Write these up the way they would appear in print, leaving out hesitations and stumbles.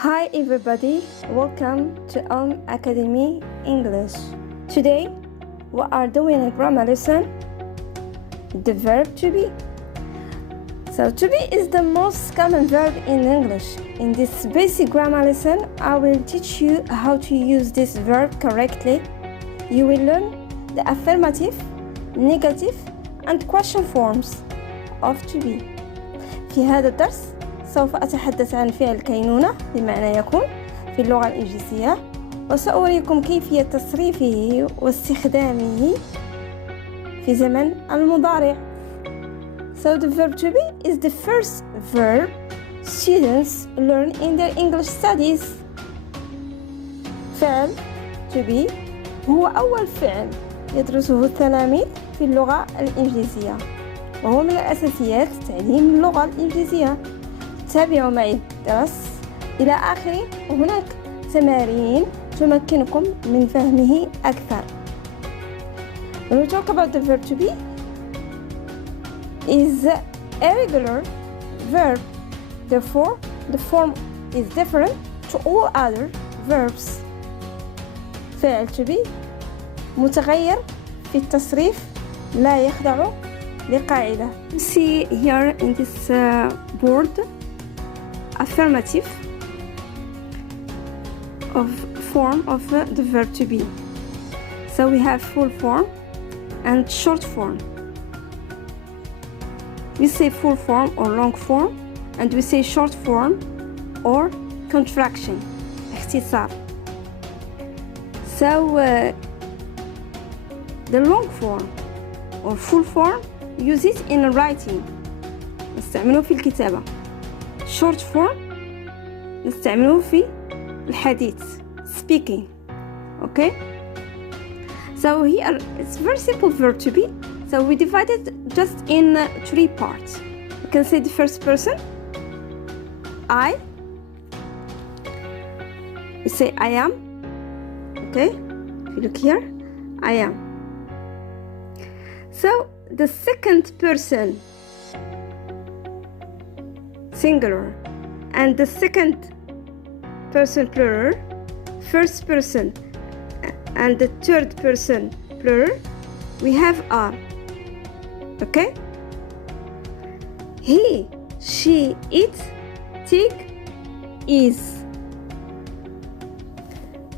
Hi everybody, welcome to Academy English. Today we are doing a grammar lesson, the verb to be. So to be is the most common verb in English. In this basic grammar lesson, I will teach you how to use this verb correctly. You will learn the affirmative, negative and question forms of to be. في هذا الدرس سوف أتحدث عن فعل الكينونة بمعنى يكون في اللغة الإنجليزية، وسأريكم كيفية تصريفه واستخدامه في زمن المضارع. So the verb to be is the first verb students learn in their English studies. فعل to be هو أول فعل يدرسه التلاميذ في اللغة الإنجليزية، وهو من الأساسيات تعليم اللغة الإنجليزية. تابعوا معي الدرس إلى آخره، وهناك تمارين تمكنكم من فهمه أكثر. When we talk about the verb to be, is a regular verb. Therefore, the form is different to all other verbs. فعل to be متغير في التصريف، لا يخضع لقاعدة. You see here in this board affirmative of form of the verb to be. So we have full form and short form. We say full form or long form, and we say short form or contraction, اختصار. So the long form or full form use it in writing، نستعمله في الكتابة. short form نستعمله في الحديث speaking. Okay, so here it's very simple verb to be. So we divide it just in three parts. You can say the first person, I. You say I am. Okay, if you look here, I am. So the second person, singular, and the second person plural, first person and the third person plural, we have are. Okay, he, she, it, take, is.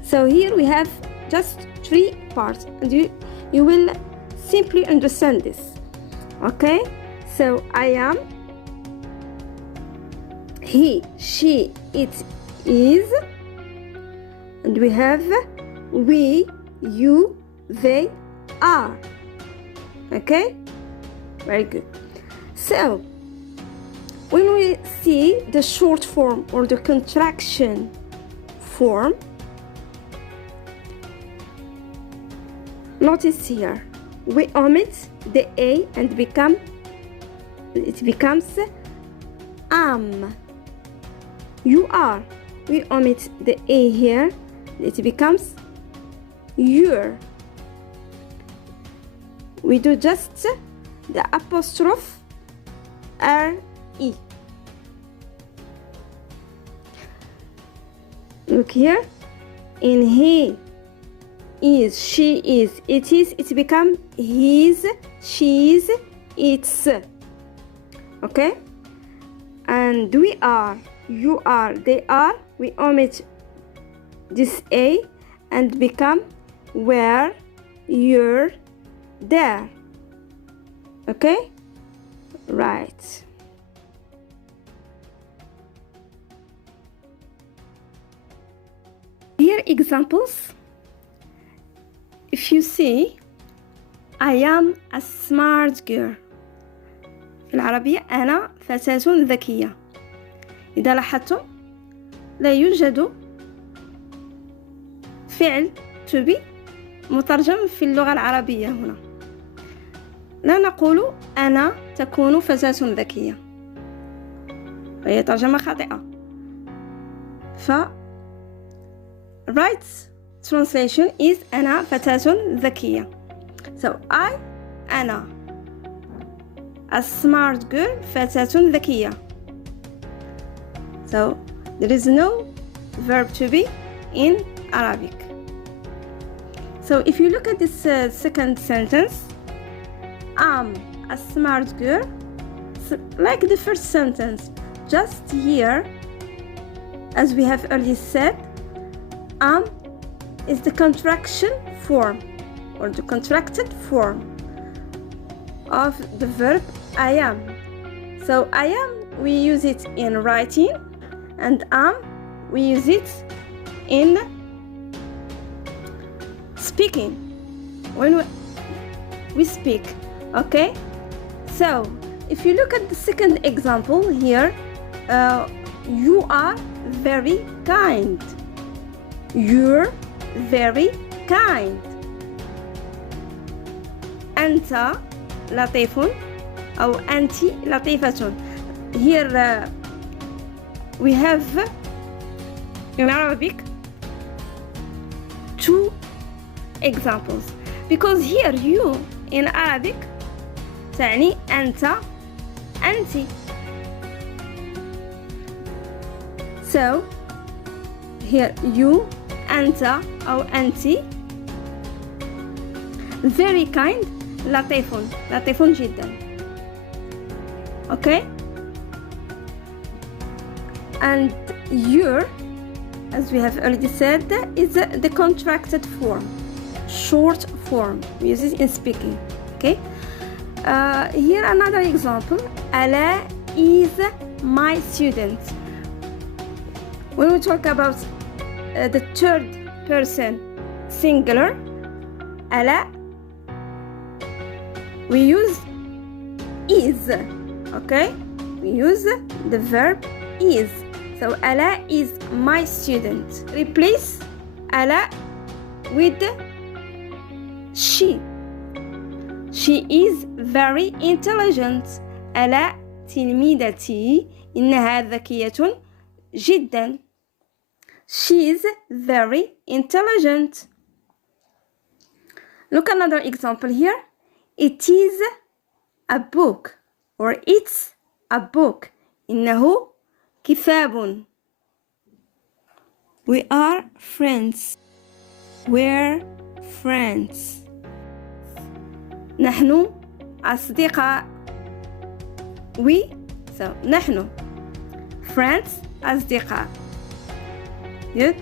So here we have just three parts, and you will simply understand this. Okay, so I am, he, she, it, is, and we have we, you, they, are. Okay, very good. So when we see the short form or the contraction form, notice here we omit the a and it becomes am. You are, we omit the a here, it becomes your. We do just the apostrophe re. Look here, in he, is, she is, it is, it become his, she's, its. Okay, and we are, you are, they are, we omit this a and become where, you're, there. Okay, right. Here examples. If you see, I am a smart girl. في العربية أنا فتاة ذكية. إذا لاحظتم لا يوجد فعل to be مترجم في اللغة العربية هنا. لا نقول أنا تكون فتاة ذكية، هي ترجمة خاطئة. right translation is أنا فتاة ذكية. So I, أنا. A smart girl, فتاة ذكية. So there is no verb to be in Arabic. So if you look at this second sentence, I'm a smart girl, like the first sentence, just here, as we have already said, is the contraction form or the contracted form of the verb I am. So I am, we use it in writing, and we use it in speaking, when we speak. Okay, so if you look at the second example here, you are very kind. You're very kind. أنت لطيف أو أنت لطيفة. Here we have in Arabic two examples, because here you in Arabic تعني أنت أنتِ. So here you أنت أو أنتِ. Very kind لطيف لطيف جدا. Okay, and your, as we have already said, is the contracted form, short form. We use it in speaking. Okay, here another example. Ala is my student. When we talk about the third person singular, Ala, we use is. Okay, we use the verb is. So Ala is my student. Replace Ala with she. She is very intelligent. Ala تلميذتي إنها ذكية جدا. She is very intelligent. Look another example here. It is a book, or it's a book. إنه كتاب. We are friends. We're friends. نحن أصدقاء. We, so نحن friends أصدقاء. Good.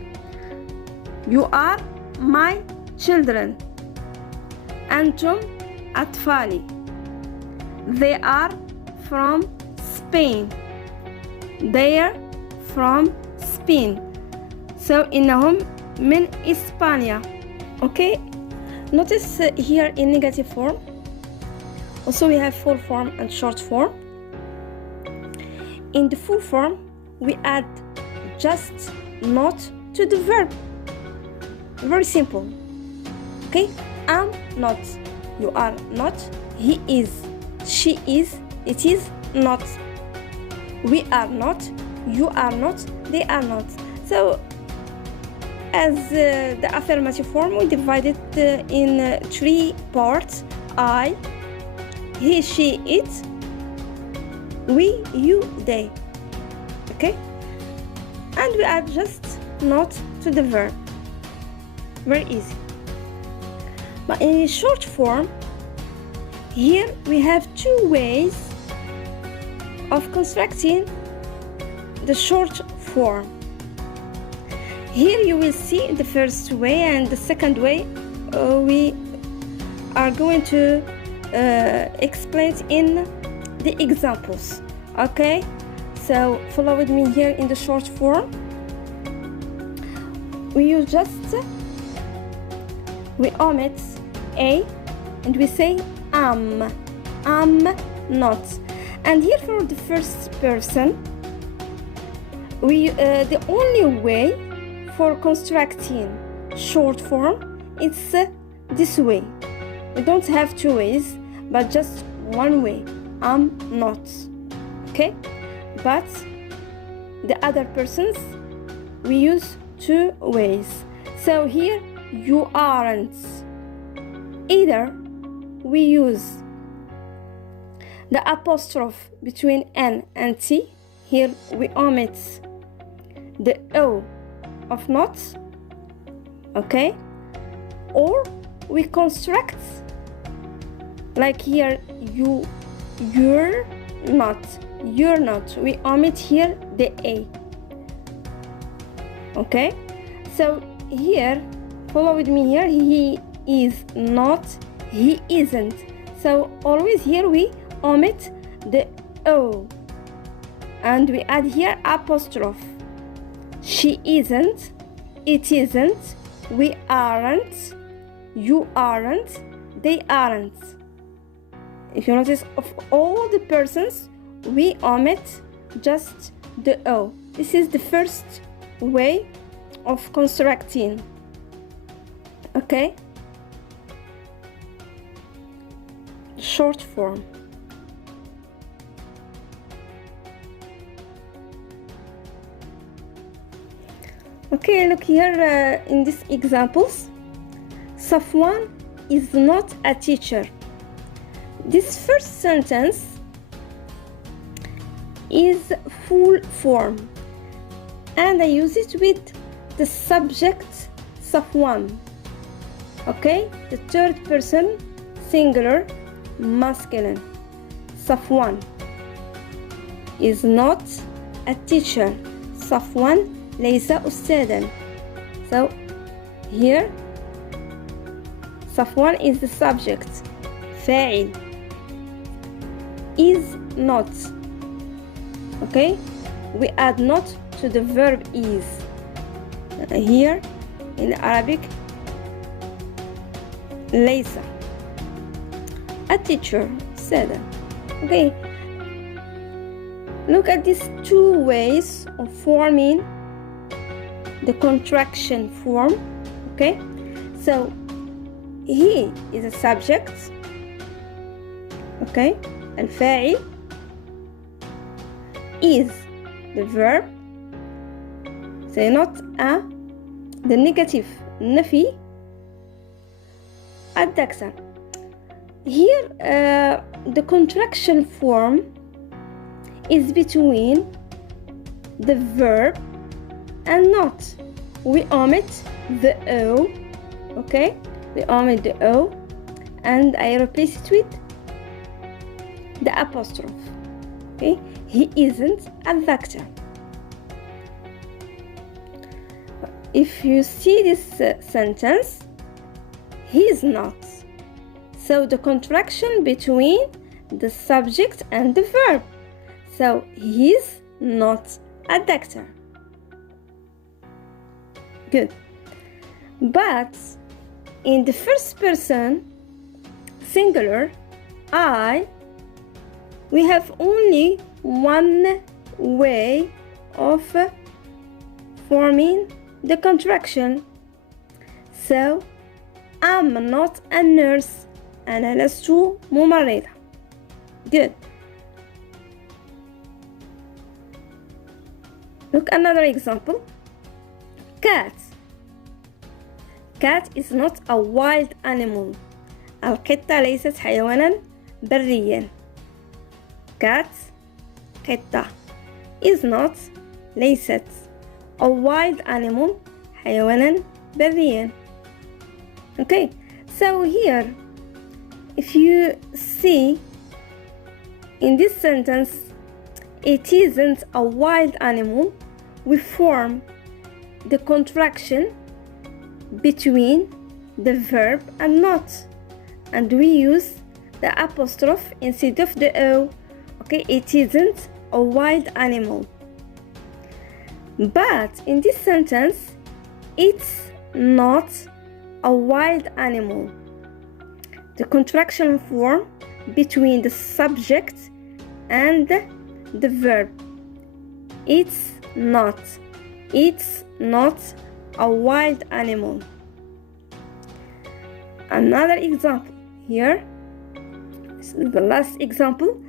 You are my children. أنتم أطفالي. They are from Spain. They're from Spain. So إنهم من إسبانيا. Okay. Notice here in negative form. Also we have full form and short form. In the full form, we add just not to the verb. Very simple. Okay. I'm not. You are not. He is. She is. It is not. We are not. You are not. They are not. So as the affirmative form, we divide it in three parts. I, he, she, it. We, you, they. Okay? And we add just not to the verb. Very easy. But in short form, here we have two ways of constructing the short form. Here you will see the first way and the second way. We are going to explain it in the examples. Okay, so follow with me here in the short form. We use just, we omit a and we say am not. And here for the first person, we the only way for constructing short form, it's this way. We don't have two ways, but just one way. I'm not. Okay? But the other persons, we use two ways. So here, you aren't. Either we use the apostrophe between N and T. Here we omit the O of not, okay? Or we construct, like here, you're not. We omit here the A, okay? So here, follow with me here, he is not, he isn't. So always here we omit the O, and we add here apostrophe. She isn't, it isn't, we aren't, you aren't, they aren't. If you notice, of all the persons, we omit just the O. This is the first way of constructing, okay? Short form. Okay, look here in these examples. Safwan is not a teacher. This first sentence is full form, and I use it with the subject Safwan. Okay, the third person singular masculine. Safwan is not a teacher. Safwan ليس أستاذا. So here Safwan is the subject, فاعل. Is not, okay? We add not to the verb is. Here in Arabic, ليس. A teacher, أستاذا. Okay, look at these two ways of forming the contraction form, okay? So he is a subject, okay? الفاعل. Is the verb. Say not a, the negative نفي. الأكثر. Here the contraction form is between the verb and not. We omit the O, okay? We omit the O, and I replace it with the apostrophe, okay? He isn't a doctor. If you see this sentence, he is not. So the contraction between the subject and the verb. So he is not a doctor. Good. But in the first person singular, we have only one way of forming the contraction. So I'm not a nurse. أنا لست ممرضة. Good. Look another example. Cat. Cat is not a wild animal. القطة ليست حيوانا بريا. Cat, قطة, is not, ليست, a wild animal, حيوانا بريا. Okay, so here, if you see in this sentence, it isn't a wild animal, we form the contraction between the verb and not, and we use the apostrophe instead of the O. Okay, it isn't a wild animal. But in this sentence, it's not a wild animal. The contraction form between the subject and the verb. It's not a wild animal. Another example here. This is the last example.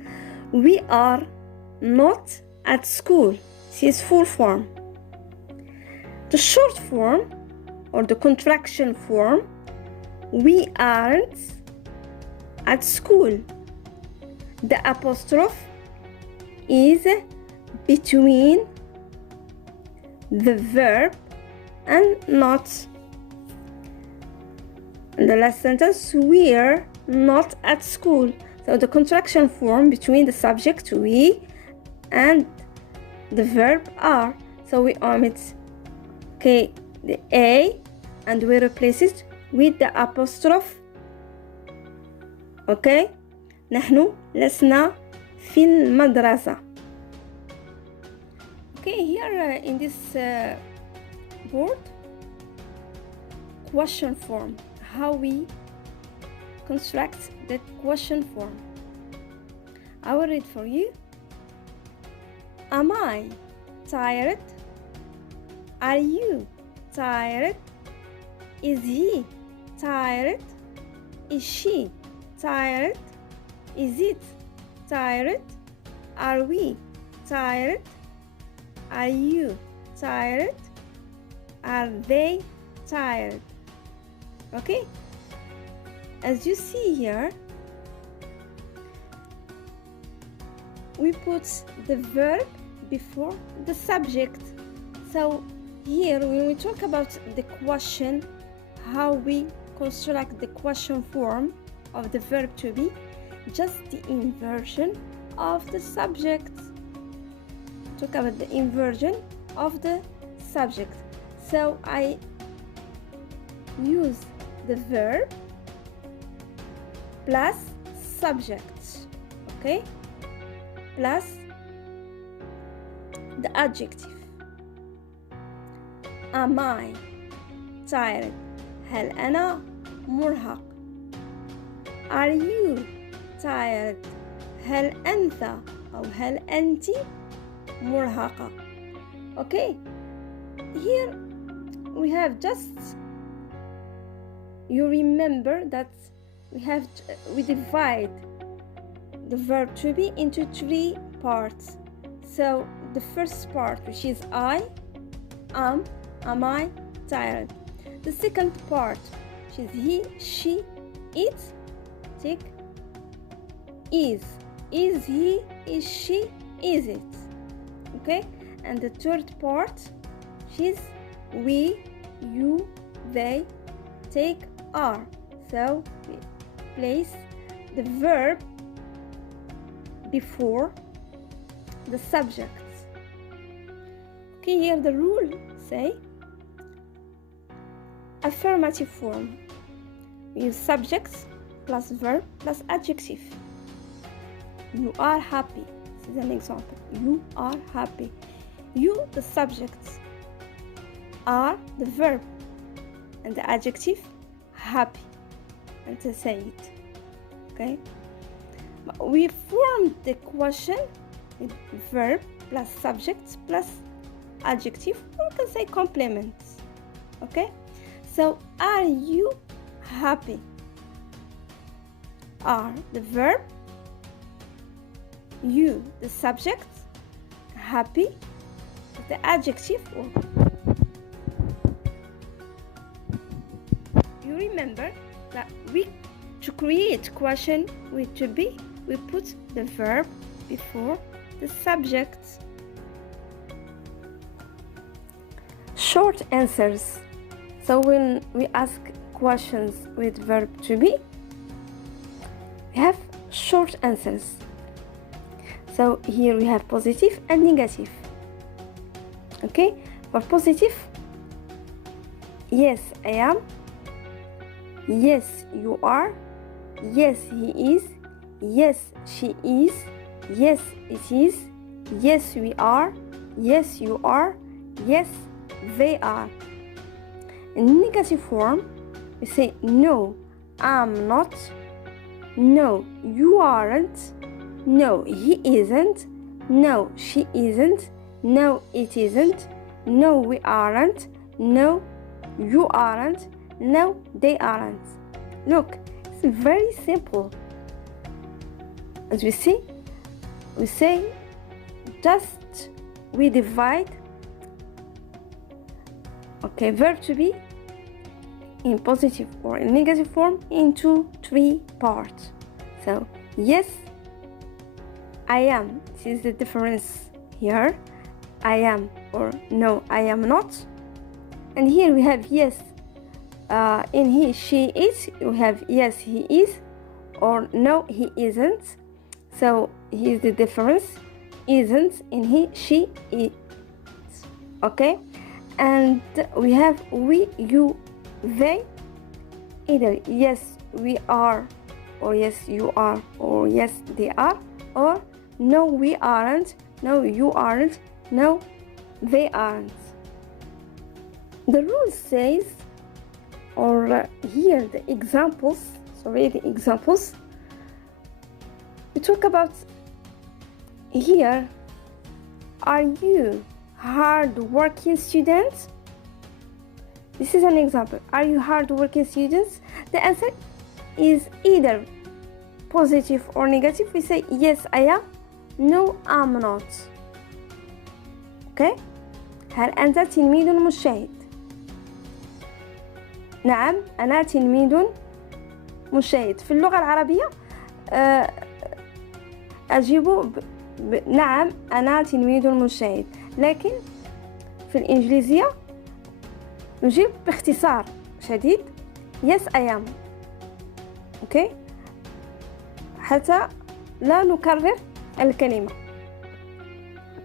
We are not at school. This is full form. The short form or the contraction form, we aren't at school. The apostrophe is between the verb and not. In the last sentence, we're not at school. So the contraction form between the subject we and the verb are. So we omit the A and we replace it with the apostrophe. نحن لسنا في المدرسة. Here in this board, question form, how we construct the question form. I will read for you. Am I tired? Are you tired? Is he tired? Is she tired? Is it tired? Are we tired? Are you tired? Are they tired? Okay? As you see here, we put the verb before the subject. So here, when we talk about the question, how we construct the question form of the verb to be, just the inversion of the subject. Talk about the inversion of the subject. So I use the verb plus subject, plus the adjective. Am I tired? هل أنا مرهق؟ Are you tired? هل أنت أو هل أنت مرهقة؟ Here we have just, you remember that we divide the verb to be into 3 parts. So the first part, which is I, am I tired? The second part, which is he, she, it, tick, is he, is she, is it? And the third part, which is we, you, they, take, are. So we place the verb before the subject. Here the rule say affirmative form. We use subjects plus verb plus adjective. You are happy. This is an example. You are happy. You, the subject, are the verb, and the adjective happy, and to say it. We formed the question with verb plus subject plus adjective, or we can say complements. So are you happy? Are the verb, you the subject, happy the adjective. Or you remember that to create question with to be, we put the verb before the subject. Short answers. So when we ask questions with verb to be, we have short answers. So here we have positive and negative. For positive, yes, I am. Yes, you are. Yes, he is. Yes, she is. Yes, it is. Yes, we are. Yes, you are. Yes, they are. In negative form, we say no, I'm not. No, you aren't. No, he isn't. No, she isn't. No, it isn't. No, we aren't. No, you aren't. No, they aren't. Look, it's very simple. As we see, we say just we divide verb to be in positive or in negative form into 3 parts. So yes, I am. This is the difference here. I am, or no, I am not. And here we have yes. In he, she is, we have yes, he is, or no, he isn't. So here's the difference. Isn't in he, she is. Okay? And we have we, you, they. Either yes, we are, or yes, you are, or yes, they are, or no, we aren't, no, you aren't, no, they aren't. The rule says, or here the examples, we talk about here, are you hard-working students? This is an example. Are you hard-working students? The answer is either positive or negative. We say yes, I am. No, I'm not. Okay? هل أنت تلميذ مجتهد؟ نعم، أنا تلميذ مجتهد. في اللغة العربية أجيب نعم، أنا تلميذ مجتهد. لكن في الإنجليزية نجيب باختصار شديد yes I am. okay? حتى لا نكرر الكلمة.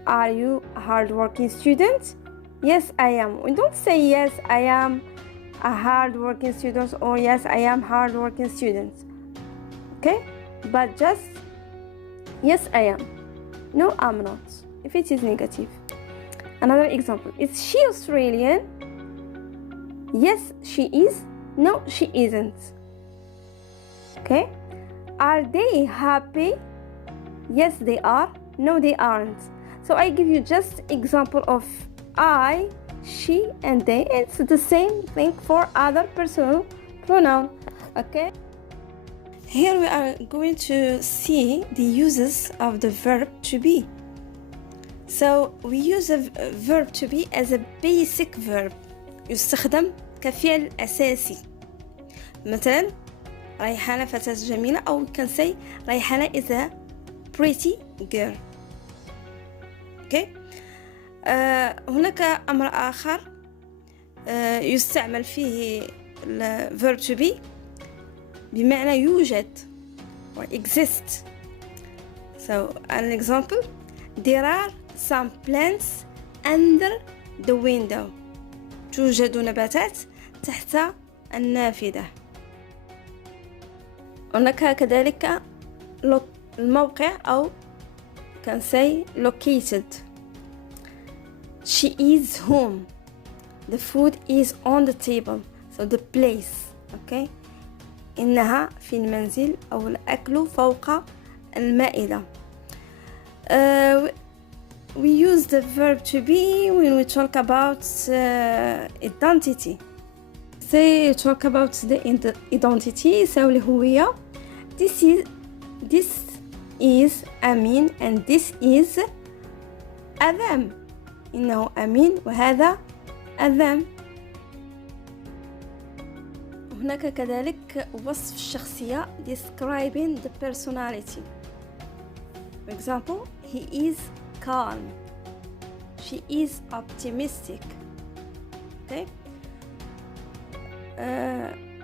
Are you a hard-working student? Yes I am. We don't say yes I am a hard-working student or yes I am hard-working student. Okay? But just yes I am. No I'm not. If it is negative. Another example. Is she Australian? Yes, she is. No, she isn't. Okay? Are they happy? Yes, they are. No, they aren't. So I give you just example of I, she, and they. It's the same thing for other personal pronoun. Okay? Here we are going to see the uses of the verb to be. So we use a verb to be as a basic verb. يستخدم كفعل أساسي. مثلا ريحانة فتاة جميلة، أو we can say ريحانة is a pretty girl. okay? هناك أمر آخر يستعمل فيه verb to be بمعنى يوجد or exist. So an example, there are some plants under the window. توجد نباتات تحت النافذة. هناك كذلك الموقع أو can say located. She is home. The food is on the table. So the place. Okay. إنها في المنزل أو الأكل فوق المائدة. We use the verb to be when we talk about identity. Say talk about the identity. So الهوية. This is أمين and this is أذم. إنه أمين وهذا أذم. هناك كذلك وصف الشخصية describing the personality. For example, he is calm. She is optimistic. Okay.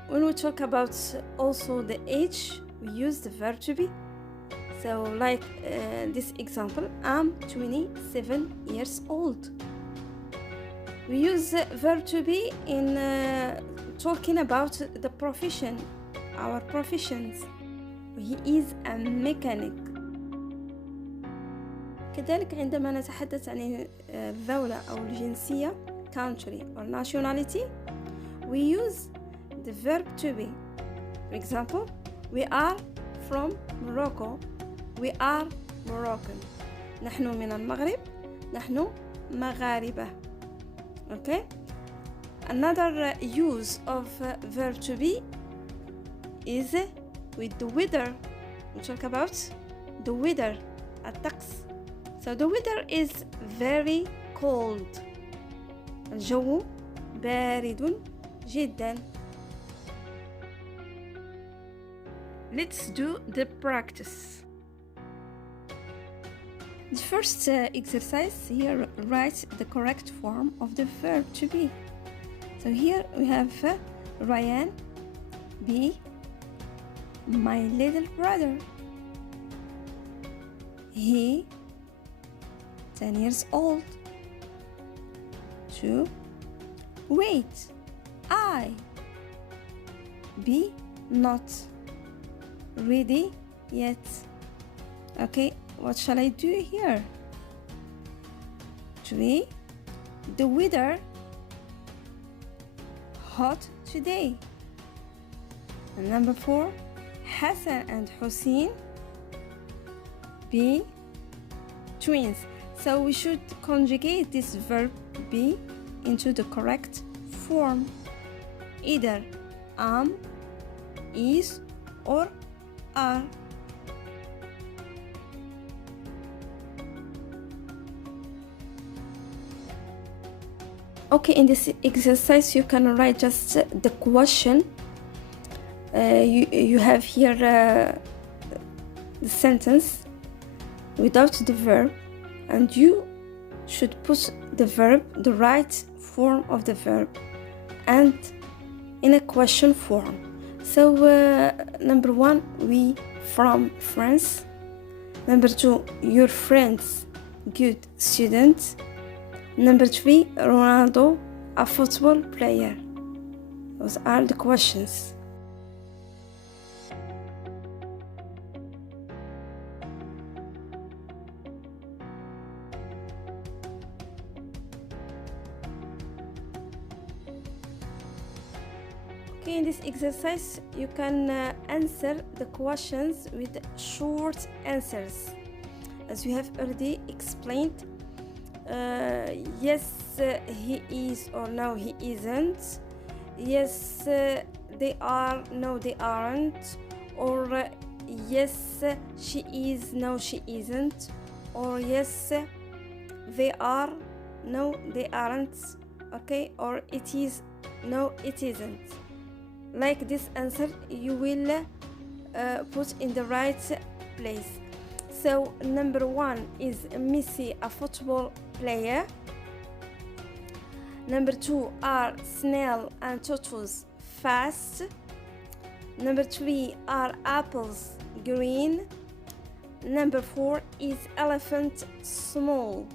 When we talk about also the age, we use the verb to be. So like this example, I'm 27 years old. We use the verb to be in talking about the profession, our professions. He is a mechanic. كذلك عندما نتحدث عن الدولة أو الجنسية country or nationality, we use the verb to be. For example, we are from Morocco. We are Moroccan. نحن من المغرب. نحن مغاربة. Okay. Another use of verb to be is with the weather. We talk about the weather, الطقس. So the weather is very cold. الجو بارد جدا. Let's do the practice. The first exercise here, write the correct form of the verb to be. So here we have Ryan. B, my little brother. He 10 years old. 2, wait, I. B, not ready yet. Okay, what shall I do here? 3, the weather hot today. And number 4, Hassan and Hussein. B, twins. So we should conjugate this verb be into the correct form, either am, is, or are. Okay, in this exercise you can write just the question. You have here the sentence without the verb, and you should put the verb, the right form of the verb, and in a question form. So number 1, we from France. Number 2, your friends, good student. Number 3, Ronaldo, a football player. Those are the questions. Okay, in this exercise you can answer the questions with short answers, as we have already explained. Yes, he is, or no, he isn't. Yes, they are, no, they aren't. Or yes, she is, no, she isn't. Or yes, they are, no, they aren't. Okay, or it is, no, it isn't. Like this answer you will put in the right place. So number 1 is Messi, a football player. Number 2, are snail and turtles fast. Number 3, are apples green. Number 4, is elephant small.